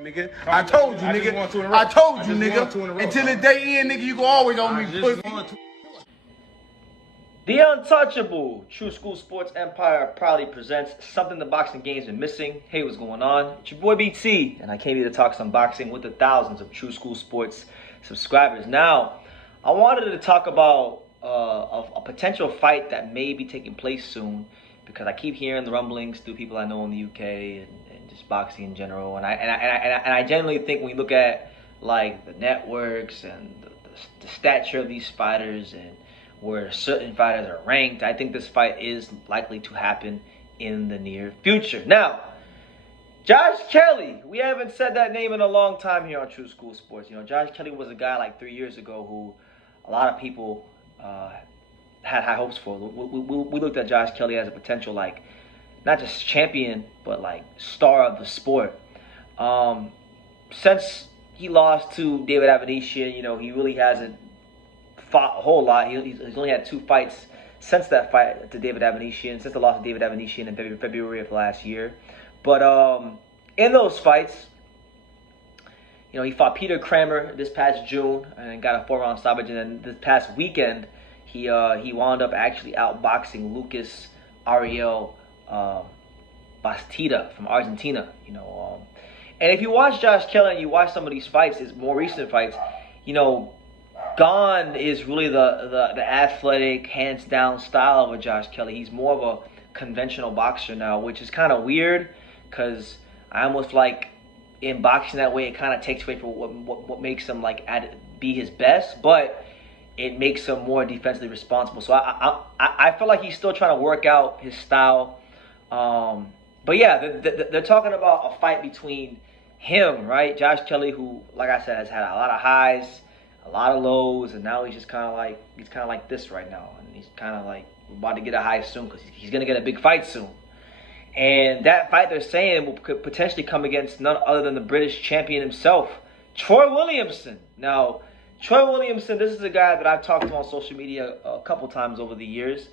Nigga, I told you, nigga. I told you, nigga. Until the day end, nigga, you can always on me, pussy. The Untouchable True School Sports Empire proudly presents something the boxing game's been missing. Hey, what's going on? It's your boy BT, and I came here to talk some boxing with the thousands of True School Sports subscribers. Now, I wanted to talk about a potential fight that may be taking place soon, because I keep hearing the rumblings through people I know in the UK and just boxing in general. And I genuinely think when you look at like the networks and the stature of these fighters and where certain fighters are ranked, I think this fight is likely to happen in the near future. Now, Josh Kelly, we haven't said that name in a long time here on True School Sports. You know, Josh Kelly was a guy like 3 years ago who a lot of people had high hopes for. We looked at Josh Kelly as a potential, like, not just champion, but like star of the sport. Since he lost to David Avanesian, you know, he really hasn't fought a whole lot. He's only had 2 fights since that fight to David Avanesian, since the loss to David Avanesian in February of last year. But in those fights, you know, he fought Peter Kramer this past June and got a 4-round stoppage. And then this past weekend, he wound up actually outboxing Lucas Ariel Bastida from Argentina. You know, and if you watch Josh Kelly and you watch some of these fights, his more recent fights, you know, gone is really the athletic, hands down style of a Josh Kelly. He's more of a conventional boxer now, which is kind of weird, because I almost like in boxing that way, it kind of takes away from what makes him like be his best, but it makes him more defensively responsible. So I feel like he's still trying to work out his style. But yeah, they're talking about a fight between him, right? Josh Kelly, who, like I said, has had a lot of highs, a lot of lows, and now he's just kind of like this right now, and he's kind of like about to get a high soon, because he's gonna get a big fight soon. And that fight, they're saying, could potentially come against none other than the British champion himself, Troy Williamson. Now, Troy Williamson, this is a guy that I've talked to on social media a couple times over the years,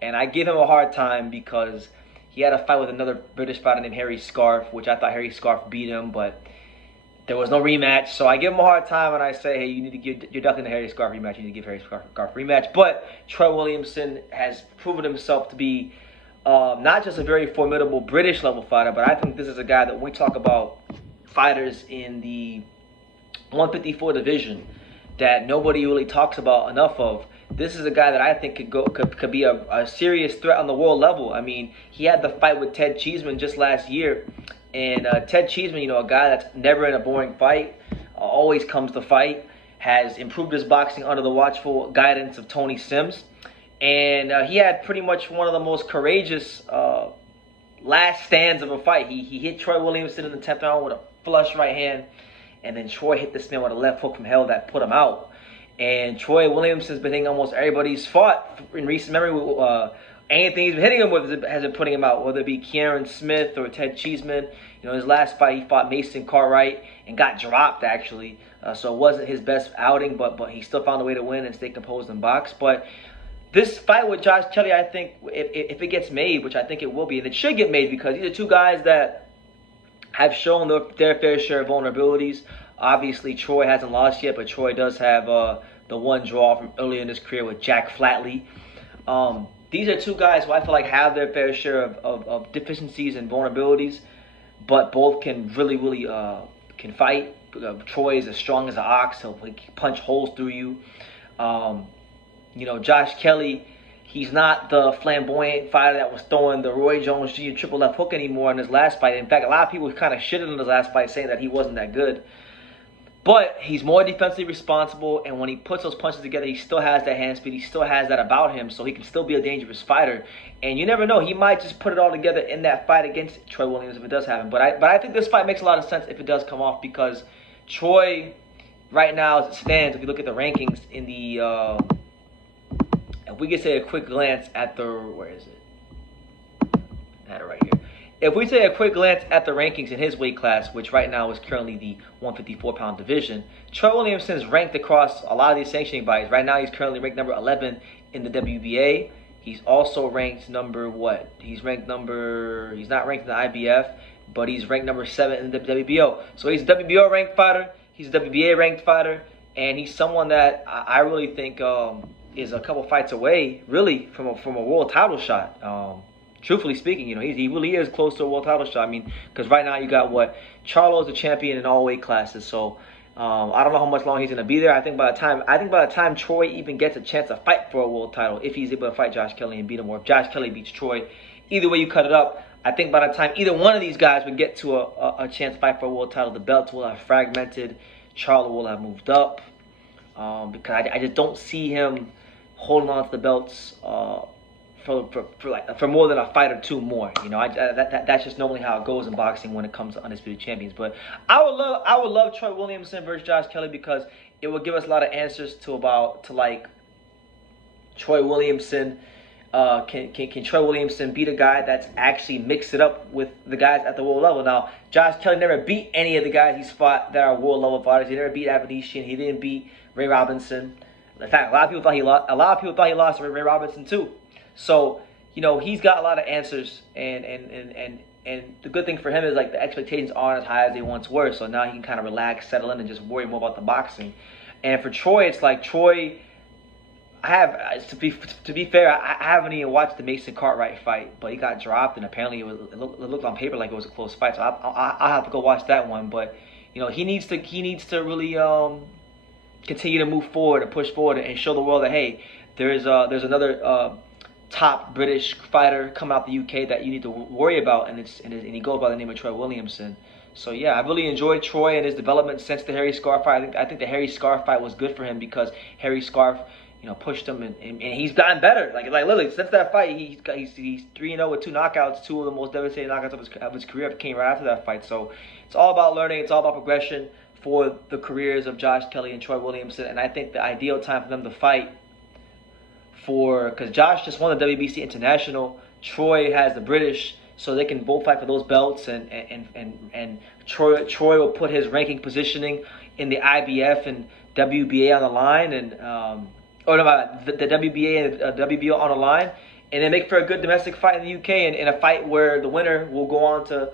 and I give him a hard time because he had a fight with another British fighter named Harry Scarf, which I thought Harry Scarf beat him, but there was no rematch. So I give him a hard time and I say, hey, you need to give, you're ducking the Harry Scarf rematch. You need to give Harry Scarf a rematch. But Troy Williamson has proven himself to be not just a very formidable British level fighter, but I think this is a guy that when we talk about fighters in the 154 division that nobody really talks about enough of, this is a guy that I think could be a serious threat on the world level. I mean, he had the fight with Ted Cheeseman just last year. And Ted Cheeseman, you know, a guy that's never in a boring fight, always comes to fight, has improved his boxing under the watchful guidance of Tony Sims. And he had pretty much one of the most courageous last stands of a fight. He hit Troy Williamson in the 10th round with a flush right hand. And then Troy hit this man with a left hook from hell that put him out. And Troy Williamson's been hitting almost everybody's fought in recent memory. Anything he's been hitting him with has been putting him out, whether it be Kieran Smith or Ted Cheeseman. You know, his last fight, he fought Mason Cartwright and got dropped, actually. So it wasn't his best outing, but he still found a way to win and stay composed and box. But this fight with Josh Kelly, I think, if it gets made, which I think it will be, and it should get made, because these are 2 guys that have shown their fair share of vulnerabilities. Obviously, Troy hasn't lost yet, but Troy does have the one draw from earlier in his career with Jack Flatley. These are 2 guys who I feel like have their fair share of deficiencies and vulnerabilities, but both can really can fight. Troy is as strong as an ox. He'll punch holes through you. You know, Josh Kelly, he's not the flamboyant fighter that was throwing the Roy Jones Jr. triple left hook anymore in his last fight. In fact, a lot of people kind of shitted on his last fight, saying that he wasn't that good. But he's more defensively responsible, and when he puts those punches together, he still has that hand speed. He still has that about him, so he can still be a dangerous fighter. And you never know, he might just put it all together in that fight against Troy Williams if it does happen. But I think this fight makes a lot of sense if it does come off, because Troy, right now as it stands, if you look at the rankings in the, if we could say a quick glance at the, where is it? I had it right here. If we take a quick glance at the rankings in his weight class, which right now is currently the 154-pound division, Troy Williamson is ranked across a lot of these sanctioning bodies. Right now, he's currently ranked number 11 in the WBA. He's also ranked number what? He's not ranked in the IBF, but he's ranked number 7 in the WBO. So he's a WBO ranked fighter. He's a WBA ranked fighter, and he's someone that I really think is a couple fights away, really, from a world title shot. Truthfully speaking, you know, he really is close to a world title shot. I mean, because right now you got Charlo's the champion in all weight classes. So I don't know how much longer he's gonna be there. I think by the time Troy even gets a chance to fight for a world title, if he's able to fight Josh Kelly and beat him, or if Josh Kelly beats Troy, either way you cut it up, I think by the time either one of these guys would get to a chance to fight for a world title, the belts will have fragmented. Charlo will have moved up, because I just don't see him holding on to the belts for more than a fight or two more. You know, that's just normally how it goes in boxing when it comes to undisputed champions. But I would love Troy Williamson versus Josh Kelly, because it would give us a lot of answers to like Troy Williamson. Can Troy Williamson beat a guy that's actually mixed it up with the guys at the world level? Now, Josh Kelly never beat any of the guys he's fought that are world level fighters. He never beat Avedissian. He didn't beat Ray Robinson. In fact, a lot of people thought he lost. A lot of people thought he lost to Ray Robinson too. So, you know, he's got a lot of answers, and the good thing for him is, like, the expectations aren't as high as they once were. So now he can kind of relax, settle in, and just worry more about the boxing. And for Troy, it's like Troy. To be fair, I haven't even watched the Mason Cartwright fight, but he got dropped, and apparently it looked on paper like it was a close fight. So I'll have to go watch that one. But you know, he needs to really continue to move forward and push forward and show the world that, hey, there's another top British fighter coming out the UK that you need to worry about, and he goes by the name of Troy Williamson. So yeah, I really enjoyed Troy and his development since the Harry Scarf fight. I think the Harry Scarf fight was good for him, because Harry Scarf, you know, pushed him, and he's gotten better. Like literally since that fight, he's 3-0 with 2 knockouts, 2 of the most devastating knockouts of his career came right after that fight. So it's all about learning. It's all about progression for the careers of Josh Kelly and Troy Williamson. And I think the ideal time for them to fight, because Josh just won the WBC International, Troy has the British, so they can both fight for those belts, and Troy will put his ranking positioning in the IBF and WBA on the line, and the WBA and WBO on the line, and then make for a good domestic fight in the UK, and in a fight where the winner will go on to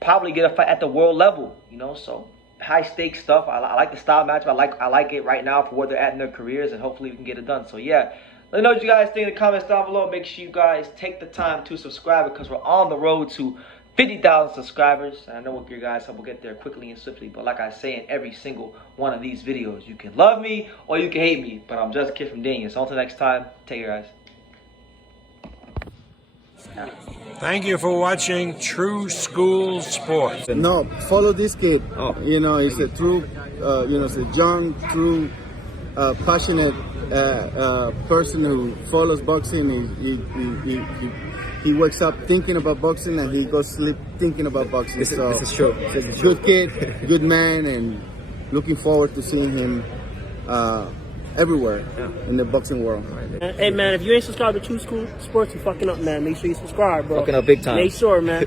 probably get a fight at the world level. You know, so high stakes stuff. I like the style match. I like it right now for where they're at in their careers, and hopefully we can get it done. So yeah. Let me know what you guys think in the comments down below. Make sure you guys take the time to subscribe, because we're on the road to 50,000 subscribers. And I know with your guys' help, we'll get there quickly and swiftly. But like I say in every single one of these videos, you can love me or you can hate me, but I'm just a kid from Daniel. So until next time, take care, guys. Thank you for watching True School Sports. No, follow this kid. Oh. You know, he's a true, he's a young, true, passionate person who follows boxing. He wakes up thinking about boxing, and he goes to sleep thinking about boxing. This is true. Good kid, good man, and looking forward to seeing him everywhere in the boxing world. Hey man, if you ain't subscribed to True School Sports, you fucking up, man. Make sure you subscribe, bro. Fucking up big time. Make sure, man.